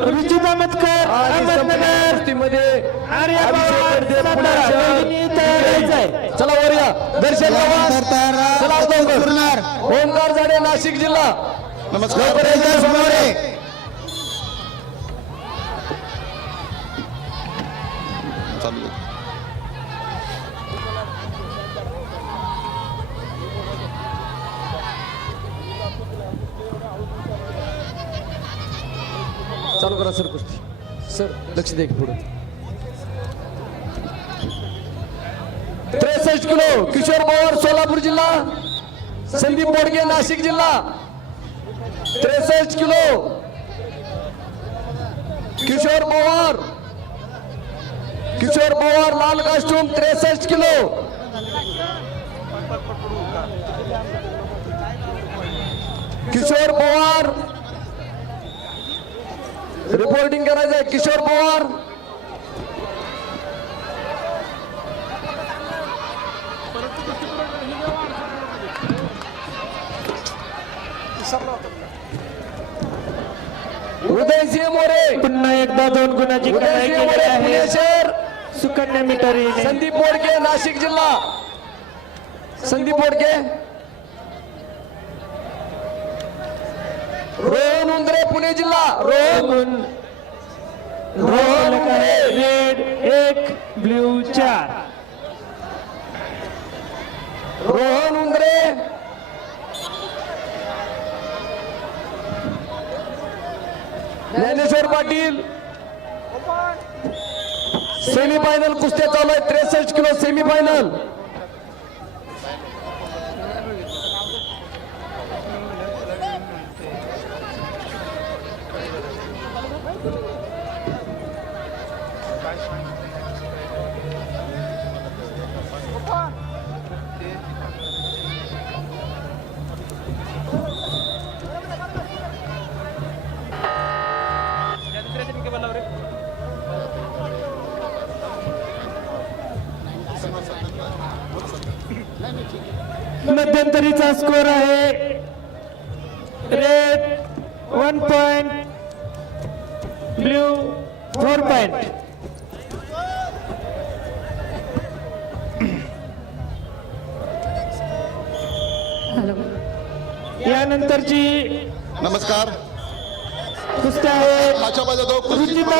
रुचिता मतकर आणि संपूर्ण अहमदनगर कुस्तीमध्ये आर्य अभिषेक पवार, करते पुणे सातारा. शहर. दोन्ही तयार राहायचंय. चला वर या दर्शन. चला. ओंकार झाडे नाशिक जिल्हा नमस्कार करा सर कुस्ती सर लक्ष द्या की पुढे. त्रेसष्ट किलो किशोर पवार सोलापूर जिल्हा. संदीप बोडगे नाशिक जिल्हा. त्रेसष्ट किलो किशोर पवार. किशोर पवार लाल कास्टूम त्रेसष्ट किलो. किशोर पवार रिपोर्टिंग आहे किशोर पवार। उदयसिंह मोरे। पुन्हा एकदा दोन गुणाची उदयसिंह केली मोरे पुणे आहे शहर। सुकन्या मिटारी संदीप बोडके नाशिक जिल्हा। संदीप बोडके रोहन उंदरे पुणे जिल्हा. रोहन रोहन रेड एक ब्ल्यू चार. रोहन उंदरे ज्ञानेश्वर पाटील. सेमीफायनल कुस्त्या चालू आहे. त्रेसष्ट किलो सेमीफायनल मध्यंतरीचा स्कोर आहे. Red one point blue four point यानंतरची नमस्कार. कुस्ती आहे. Ruchita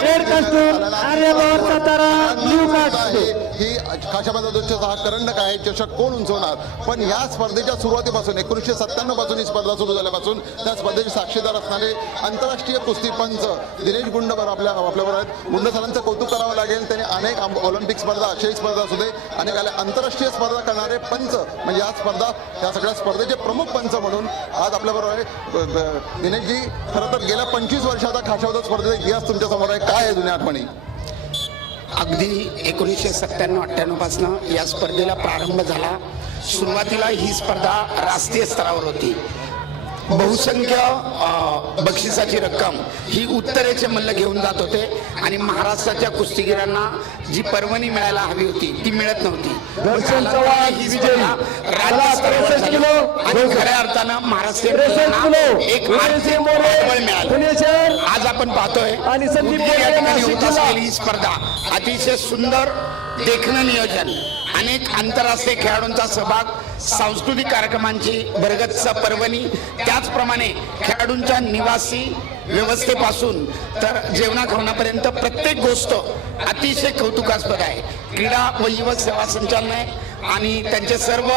red costume Aryabhavan Satara blue costume ही खाशा बाजारचा हा करंडक आहे चषक कोण उंचवणार? पण या स्पर्धेच्या सुरुवातीपासून एकोणीसशे सत्त्याण्णवपासून ही स्पर्धा सुरू झाल्यापासून त्या स्पर्धेचे साक्षीदार असणारे आंतरराष्ट्रीय कुस्ती पंच दिनेश गुंडवर आपल्या आपल्याबरोबर आहेत. गुंड सरांचं कौतुक करावं लागेल. त्यांनी अनेक ऑलिम्पिक स्पर्धा आशियाई स्पर्धा असू दे अनेक आल्या आंतरराष्ट्रीय स्पर्धा करणारे पंच. म्हणजे या स्पर्धा या सगळ्या स्पर्धेचे प्रमुख पंच म्हणून आज आपल्याबरोबर आहे. दिनेशजी खरं तर गेल्या पंचवीस वर्षाचा खाशावत स्पर्धेचा इतिहास तुमच्यासमोर आहे. काय आहे जुन्या आठवणी? अगदी एकोणीसशे सत्त्याण्णव अठ्ठ्याण्णवपासनं या स्पर्धेला प्रारंभ झाला. सुरुवातीला ही स्पर्धा राष्ट्रीय स्तरावर होती. बहुसंख्य बक्षिसाची रक्कम. ही उत्तरेचे मल्ल घेऊन जात होते आणि महाराष्ट्राच्या कुस्तीगिरांना जी पर्वणी मिळायला हवी होती ती मिळत नव्हती. खऱ्या अर्थानं किलो. एक मिळालं. आज आपण पाहतोय ही स्पर्धा. अतिशय सुंदर देखणं नियोजन. अनेक आंतरराष्ट्रीय खेळाडूंचा सहभाग सांस्कृतिक कार्यक्रमांची बरगतचा पर्वणी. त्याचप्रमाणे खेळाडूंच्या निवासी व्यवस्थेपासून तर जेवणा खावणापर्यंत प्रत्येक गोष्ट अतिशय कौतुकास्पद आहे. क्रीडा व युवक सेवा संचालनालय आणि त्यांचे सर्व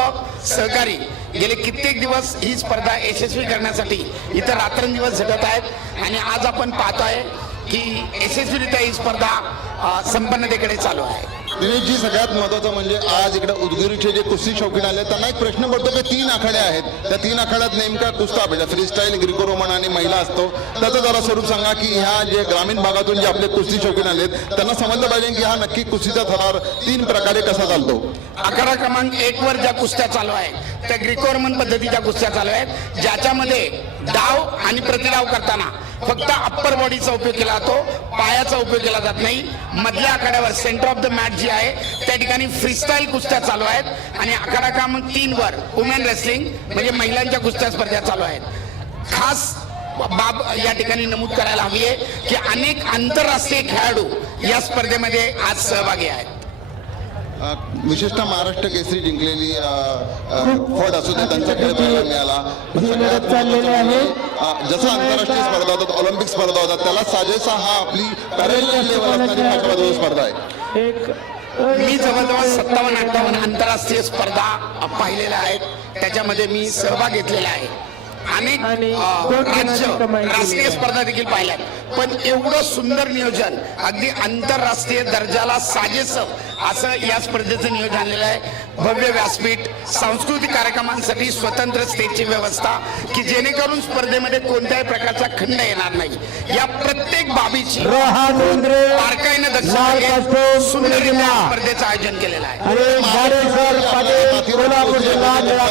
सहकारी गेले कित्येक दिवस ही स्पर्धा यशस्वी करण्यासाठी इथं रात्रंदिवस झटत आहेत. आणि आज आपण पाहतोय की यशस्वीरित्या ही स्पर्धा संपन्नतेकडे चालू आहे. दिनेशजी सगळ्यात महत्वाचं म्हणजे आज इकडे उदगीरचे जे कुस्ती शौकीन आले त्यांना एक प्रश्न पडतो की तीन आखाडे आहेत. त्या तीन आखाड्यात नेमका कुस्ता म्हणजे फ्री स्टाईल ग्रिको रोमन आणि महिला असतो. त्याचं जरा स्वरूप सांगा की ह्या जे ग्रामीण भागातून जे आपले कुस्ती शौकीन आलेत त्यांना समजलं पाहिजे की हा नक्की कुस्तीचा थरार तीन प्रकारे कसा चालतो? आखाडा क्रमांक एक वर ज्या कुस्त्या चालू आहेत त्या ग्रिकोर्मन पद्धतीच्या कुस्त्या चालू आहेत ज्याच्यामध्ये डाव आणि प्रतिडाव करताना फक्त अप्पर बॉडीचा उपयोग केला जातो पायाचा उपयोग केला जात नाही. मधल्या आखाड्यावर सेंटर ऑफ द मॅच जी आहे त्या ठिकाणी फ्रीस्टाईल कुस्त्या चालू आहेत आणि आखाडा क्रमांक तीन वर वुमेन रेसलिंग म्हणजे महिलांच्या कुस्त्या स्पर्धा चालू आहेत. खास बाब या ठिकाणी नमूद करायला हवी आहे की अनेक आंतरराष्ट्रीय खेळाडू या स्पर्धेमध्ये आज सहभागी आहेत. विशेषतः महाराष्ट्र केसरी जिंकलेली फड असू दे त्यांचा खेळ पाहायला मिळाला आहे. जसं आंतरराष्ट्रीय स्पर्धा होतात ऑलिम्पिक स्पर्धा होतात त्याला साजेसा हा आपली पॅरेल लेवल असणारी स्पर्धा आहे. एक मी जवळजवळ सत्तावन्न अठ्ठावन्न आंतरराष्ट्रीय स्पर्धा पाहिलेल्या आहेत. त्याच्यामध्ये मी सहभाग घेतलेला आहे. दोन राज्य राष्ट्रीय. स्पर्धा देखील पाहिल्या पण एवढं सुंदर नियोजन अगदी आंतरराष्ट्रीय दर्जाला साजेस असं या स्पर्धेचं नियोजन झालेलं आहे भव्य व्यासपीठ सांस्कृतिक कार्यक्रमांसाठी स्वतंत्र स्टेजची व्यवस्था की जेणेकरून स्पर्धेमध्ये कोणत्याही प्रकारचा खंड येणार नाही या प्रत्येक बाबीची बारकाईनं दक्षता. स्पर्धेचं आयोजन केलेलं आहे जिल्हा निळा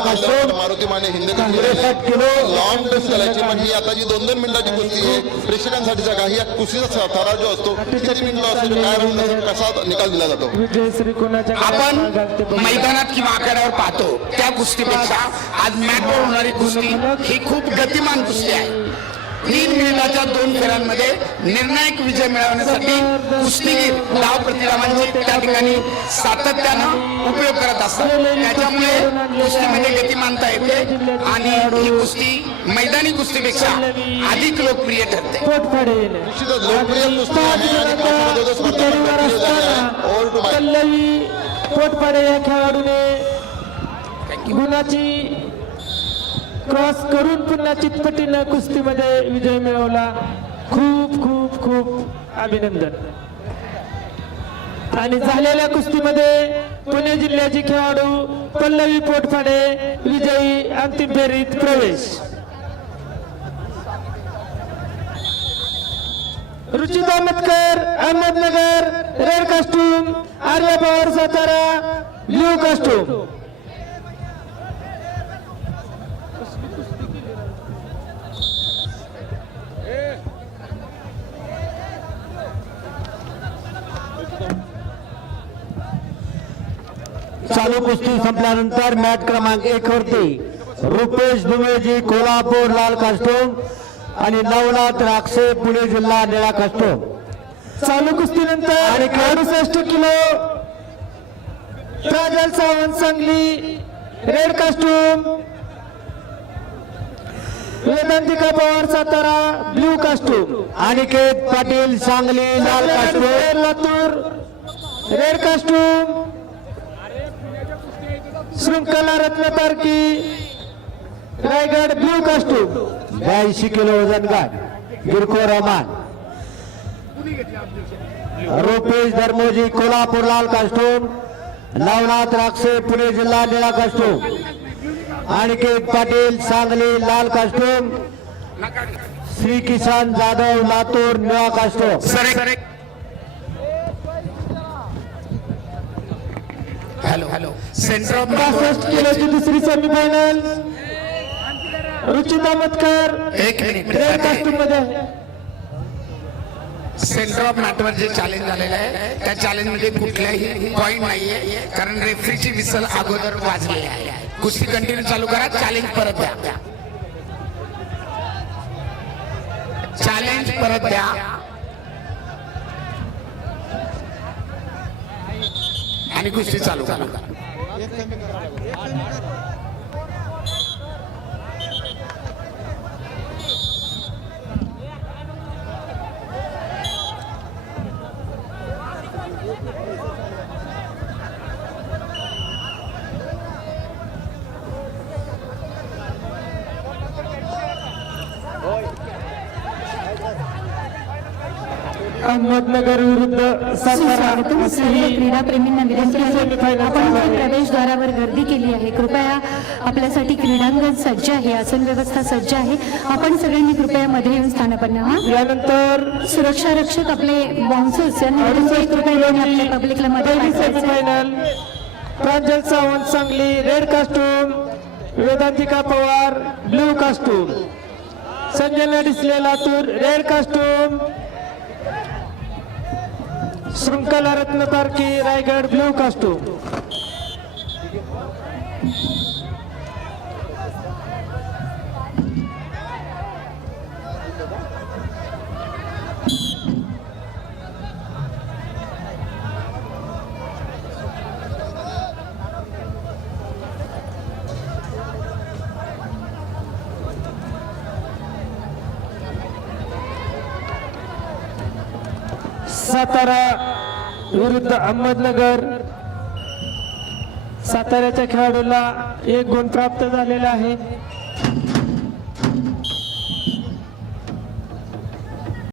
मारुती माने किलो. लॉंग ही आता जी दोन दोन मिनिटाची कुस्ती आहे प्रेक्षकांसाठी जगा ही या कुस्तीचा जो असतो किती मिनिटं असतो काय कसा निकाल दिला जातो आपण. मैदानात किंवा आखाड्यावर पाहतो त्या कुस्तीपेक्षा आज मॅटवर होणारी कुस्ती ही खूप गतिमान तीन मिनिटाच्या दोन फेऱ्यांमध्ये निर्णायक विजय मिळवण्यासाठी कुस्तीगीर धाव प्रतिरामांचे त्या ठिकाणी सातत्यानं उपयोग करत असतात. त्याच्यामुळे कुस्तीमध्ये गतिमानता येते आणि ही कुस्ती मैदानी कुस्तीपेक्षा अधिक लोकप्रिय ठरते. लोकप्रिय कुस्ती Mike. पल्लवी पोटपाडे या खेळाडूने गुणाची क्रॉस करून पुन्हा चितपटीनं कुस्तीमध्ये विजय मिळवला. खूप खूप खूप अभिनंदन. आणि झालेल्या कुस्तीमध्ये पुणे जिल्ह्याची खेळाडू पल्लवी पोटफाडे विजयी अंतिम फेरीत प्रवेश. Ruchita Matkar Ahmednagar red costume Arya Pawar Satara blue costume चालू कुस्ती संपल्यानंतर मॅच क्रमांक एक वरती रुपेश दुमेजी कोल्हापूर लाल कास्टोम आणि नवनाथ राक्षे पुणे जिल्हा निळा कास्टोम. चालू कुस्तीनंतर आणि अडुसष्ट kilo Pranjal Sawant Sangli red costume. Vedantika Pawar Satara blue costume. Aniket Patil Sangli लाल कास्टोम. Latur red costume. श्रृंखला रत्न तारकी रायगड ब्ल्यू कास्टूम ब्याऐंशी किलो वजन गाठ. गिरको रहमान रुपेश धर्मोजी कोल्हापूर लाल कास्टोम नवनाथ राक्षे पुणे जिल्हा निळा कास्टोम अनिकेत पाटील सांगली लाल कास्टोम श्री किसान जाधव लातूर निळा costume sir hello hello. Centre of पासष्ट किलोची दुसरी सेमीफायनल रुचिता मतकर एक मिनिट. मध्ये सेंटर ऑफ मॅटवर जे चॅलेंज झालेलं आहे त्या चॅलेंजमध्ये कुठल्याही पॉइंट नाहीये कारण रेफरीची विसल अगोदर वाजली आहे. कुस्ती कंटिन्यू चालू करा चॅलेंज परत द्या. चॅलेंज परत द्या. आणि कुस्ती चालू करा. अहमदनगर विरुद्ध सर्व ही क्रीडाप्रेमींना विनंती आहे आपण. प्रवेशद्वारावर गर्दी केली आहे. कृपया आपल्यासाठी क्रीडांगण सज्ज आहे. आसन व्यवस्था सज्ज आहे. आपण सगळ्यांनी कृपया मध्ये येऊन स्थानापन्न व्हा. यानंतर सुरक्षा रक्षक आपले बाउन्सर्स यांना कृपया पब्लिकला मध्ये. Semifinal Pranjal Sawant Sangli red costume Vedantika Pawar blue costume Sanjana Disle Latur red costume शृंखला रत्न तारकी रायगड ब्लू कास्टू. सातारा विरुद्ध अहमदनगर. साताऱ्याच्या खेळाडूला एक गुण प्राप्त झालेला आहे.